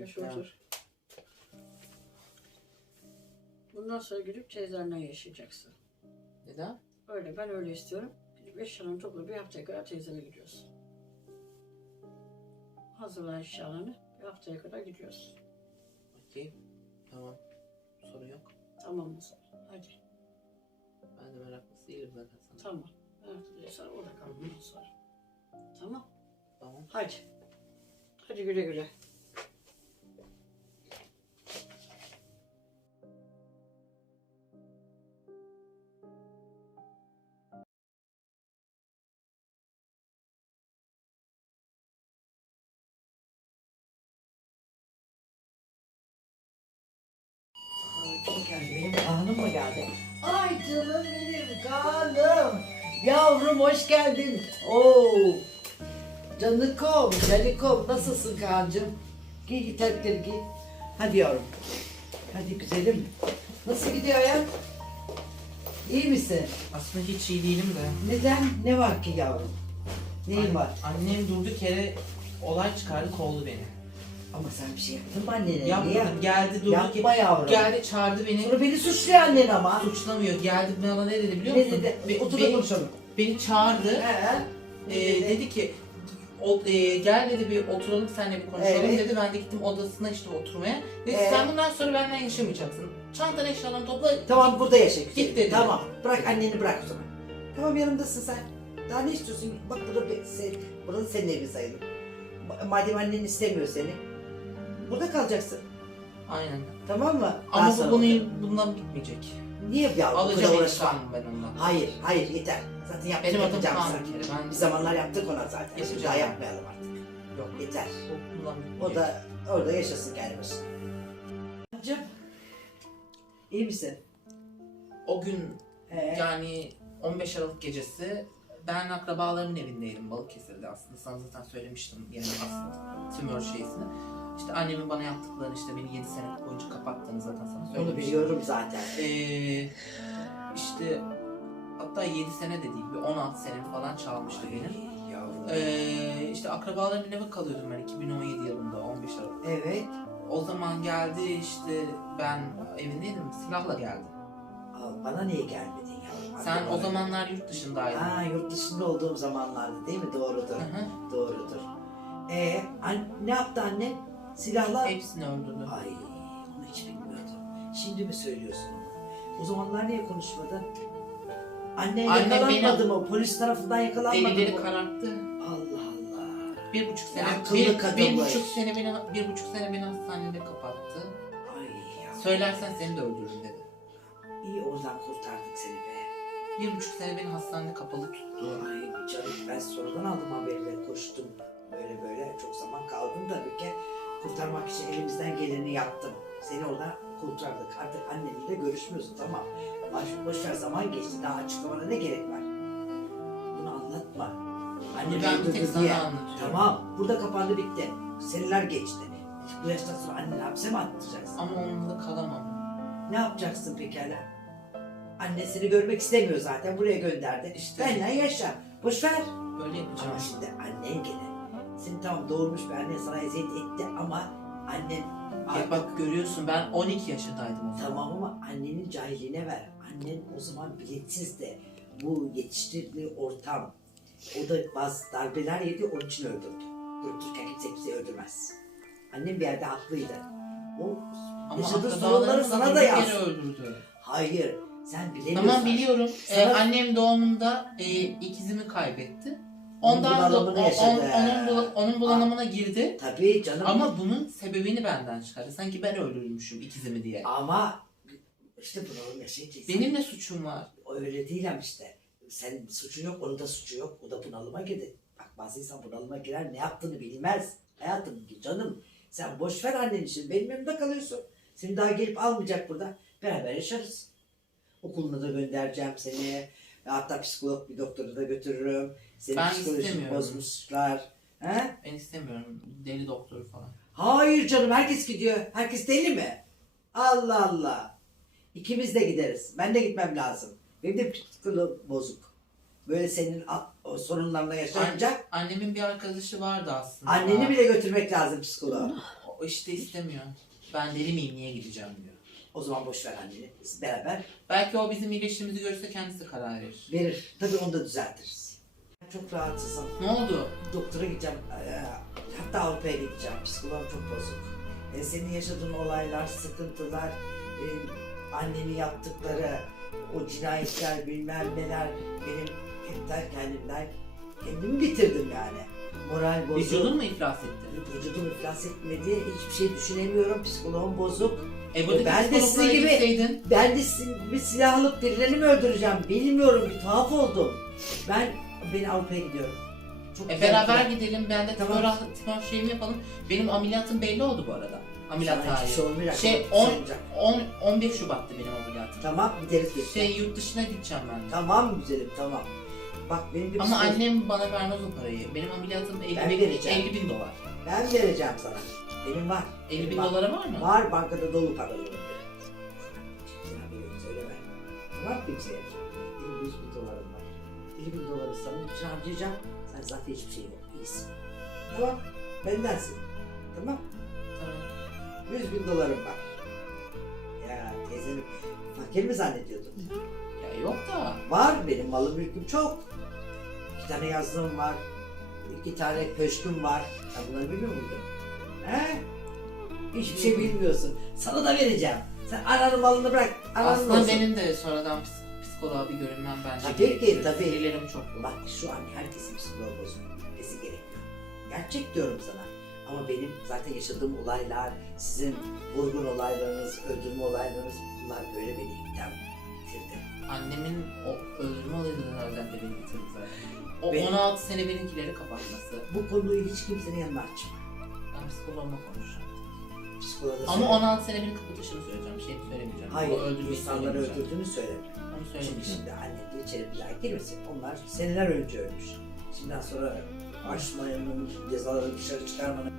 Yapmış olur. Bundan sonra gidip teyzenle yaşayacaksın. Neden? Öyle ben öyle istiyorum. Gidip eşyalarını topla bir haftaya kadar teyzene gidiyorsun. Hazırla eşyalarını bir haftaya kadar gidiyorsun. Okey. Tamam. Sorun yok. Tamam mı? Hadi. Ben de meraklısı değilim zaten sana. Tamam. Evet, sen orada kal bundan sonra. Tamam. Tamam. Hadi. Hadi güle güle. Kim geldi? Benim Kaan'ım mı geldi? Ay canım benim Kaan'ım. Yavrum hoş geldin. Oo. Canıkom, canikom. Nasılsın Kaan'cığım? Giy git terlikleri giy. Hadi yavrum. Hadi güzelim. Nasıl gidiyor hayat? İyi misin? Aslında hiç iyi değilim de. Neden? Ne var ki yavrum? Neyin An- var? Annem durduk yere olay çıkardı kovdu beni. Ama sen bir şey yaptın mı annene? Niye? Yapmadım. Geldi durduk Yapma yavrum. Geldi çağırdı beni. Sonra beni suçluyor annen ama. Suçlamıyor. Geldi bana ne dedi biliyor Ne musun? dedi? Be- Otur da beni, konuşalım. beni çağırdı. He? Ne Ee, dedi ki o, e, gel dedi bir oturalım seninle bir konuşalım Evet. dedi. Ben de gittim odasına işte oturmaya. Dedi Ee? sen bundan sonra benden yaşamayacaksın. Çantanı eşyalarını topla. Tamam burada yaşa. güzelim. Git dedi. Tamam. Bırak anneni bırak o zaman. Tamam yanımdasın sen. Daha ne istiyorsun? Bak burada bir, senin evin sayılır. Ma- Madem annen istemiyor seni. Burada kalacaksın. Aynen. Tamam mı? Daha Ama bu sonra bunu bakarım. bundan bitmeyecek. Niye yavrum bu Alacağım uğraşma? ben ondan. Hayır, hayır yeter. Zaten yaptık Benim adım yapacağım Kaan zaten. bir kere. Ben Bir zamanlar yaptık ona zaten. Şimdi Yapacağım daha yapmayalım artık. Yok. Yeter. Bundan bitmeyecek. O da orada yaşasın kendi başına. Amcım. İyi misin? o gün Ee, yani 15 Aralık gecesi ben akrabalarımın evindeydim Balıkesir'de aslında sana zaten söylemiştim yani aslında tümör şeysini. İşte annemin bana yaptıklarını işte beni 7 sene boyunca kapattığını zaten sana onu söylemiştim. biliyorum zaten. Ee, işte hatta 7 sene de değil bir 16 sene falan çalmıştı benim. Yavrum. Ee, işte akrabalarımın eve kalıyordum ben 2017 yılında 15 Aralık. Evet. O zaman geldi işte ben evindeydim silahla geldi. Bana niye gelmedin yavrum? Sen o zamanlar yurt dışındaydın. Ha yurt dışında olduğum zamanlarda değil mi? Doğrudur. Hı hı. Doğrudur. Ee, an- ne yaptı anne? Silahla... Hepsini öldürdü. Ay onu hiç bilmiyordum. Şimdi mi söylüyorsun? O zamanlar niye konuşmadın? Anne Anne yakalanmadı beni- mı? Polis tarafından yakalanmadı Delileri mı? kararttı. Allah Allah. Bir buçuk sene, Akıllı bir, kadın bir bu. buçuk sene beni, bir buçuk sene beni hastanede kapattı. Ay ya. Söylersen seni de öldürürüm dedi. İyi oradan kurtardık seni be. Bir buçuk sene beni hastanede kapalı tuttu. Ay canım ben sonradan aldım haberleri koştum. Böyle böyle çok zaman kaldım tabii ki. Kurtarmak için elimizden geleni yaptım. Seni orada kurtardık. Artık annenle görüşmüyorsun tamam. Baş, boşver zaman geçti. Daha açıklamana ne gerek var? Bunu anlatma. Bunu ben bir tek sana anlatıyorum. Tamam. Burada kapandı bitti. Seneler geçti. Bu yaştan sonra anneni hapse mi attıracaksın? Ama onunla kalamam. Ne yapacaksın pekala? Annesini görmek istemiyor zaten. Buraya gönderdi. İşte. Benle yaşa. Boş ver. Böyle yapacağım. Ama şimdi annen gene. Seni tamam doğurmuş bir annen sana eziyet etti ama annen Ya bak görüyorsun ben 12 yaşındaydım o zaman. tamam ama annenin cahilliğine ver. Annen o zaman bilinçsiz de bu yetiştirdiği ortam o da bazı darbeler yedi onun için öldürdü. Durup dururken kimse kimseyi öldürmez. Annem bir yerde haklıydı. O Ama yaşadığı sorunları sana da yansıdı. öldürdü. Hayır sen bilemiyorsun. Tamam biliyorum. Ee, Sana- annem doğumunda e, ikizimi kaybetti. Onun Ondan da, bulanımını o- yaşadı. on- onun, bula- onun bulanımına girdi. Tabii canım. Ama bunun sebebini benden çıkardı. Sanki ben öldürmüşüm ikizimi diye. Ama işte bunu yaşayacaksın. Benim ne suçum var? Öyle değil ama işte. Sen suçun yok, onun da suçu yok. O da bunalıma girdi. Bak bazı insan bunalıma girer, ne yaptığını bilmez. Hayatım, canım. Sen boş ver annen için. Benim yanımda kalıyorsun. Seni daha gelip almayacak burada. Beraber yaşarız. Okuluna da göndereceğim seni. Hatta psikolog bir doktora da götürürüm. Seni Ben istemiyorum. bozmuşlar. He? Ben istemiyorum. Deli doktoru falan. Hayır canım herkes gidiyor. Herkes deli mi? Allah Allah. İkimiz de gideriz. Ben de gitmem lazım. Benim de psikolog bozuk. Böyle senin a- o sorunlarla yaşayınca Annemin bir arkadaşı vardı aslında. anneni bile götürmek lazım psikoloğa. O işte istemiyor. Ben deli miyim niye gideceğim diyor. O zaman boş ver anneni. Biz beraber Belki o bizim iyileştiğimizi görürse kendisi karar verir. verir. Tabii onu da düzeltiriz. Çok rahatsızım. Ne oldu? Doktora gideceğim. Ee, Hatta Avrupa'ya gideceğim. Psikoloğum çok bozuk. Ee, senin yaşadığın olaylar, sıkıntılar, e, yaptıkları, o cinayetler, bilmem neler benim hepten kendimden kendimi bitirdim yani. Moral bozuk. Vücudun mu iflas etti? Vücudum iflas etmedi. Hiçbir şey düşünemiyorum. Psikoloğum bozuk. E buradaki Ben de sizin gibi- gitseydin. Ben de sizin bir silah alıp birilerini mi öldüreceğim? Bilmiyorum. Bir tuhaf oldum. Ben ben Avrupa'ya gidiyorum. Çok E beraber gidelim. Ben de Tamam. tamam. tümör şeyimi yapalım. Benim ameliyatım belli oldu bu arada. Ameliyat tarihi. şey olmayacak. Şey Çok 10, sayılacak. 10 11 Şubat'tı benim ameliyatım. Tamam gideriz. Şey yurt dışına gideceğim ben de. Tamam güzelim tamam. Bak benim bir Ama annem bana vermez o parayı. Benim ameliyatım 50 Ben bin, vereceğim. 50 bin dolar. Ben vereceğim sana. Benim var. 50 Benim bin var. dolara var mı? Var bankada dolu paralarım. Sana bir söyleme. Tamam kimseye. Benim 100 bin dolarım var. 50 bin doları sana için harcayacağım. Sen zaten hiçbir şey yok. İyisin. Tamam. Bendensin. Tamam. Tamam. 100 bin dolarım var. Ya teyzeni fakir mi zannediyordun? Ya yok da. Var benim malım mülküm çok. İki tane yazlığım var. iki tane köşküm var. Sen bunları bilmiyor muydun? He? Hiçbir şey bilmiyorsun. Sana da vereceğim. Sen ananın malını bırak. Ananın Aslında olsun. benim de sonradan ps- psikoloğa bir görünmem bence Tabii ki, gerekiyor. tabii. Sinirlerim çok Bak şu an herkesin psikoloğu bozulması gerekiyor. Gerçek diyorum sana. Ama benim zaten yaşadığım olaylar, sizin vurgun olaylarınız, öldürme olaylarınız bunlar böyle beni ipten bitirdi. Annemin o öldürme olayından özellikle beni bitirdi. O Benim- 16 sene benimkileri kapatması. Bu konuyu hiç kimsenin yanına açma. Ben psikoloğumla konuşacağım. Psikoloğa da Ama söyle. 16 sene beni kapatışını söyleyeceğim. Bir şey söylemeyeceğim. Hayır, O öldürmeyi insanları söylemeyeceğim. öldürdüğünü söyle. Onu Şimdi, söylemeyeceğim. şimdi annen de içeri bir daha girmesin. Onlar seneler önce ölmüş. Şimdiden sonra açmayanın cezaları dışarı çıkarmanın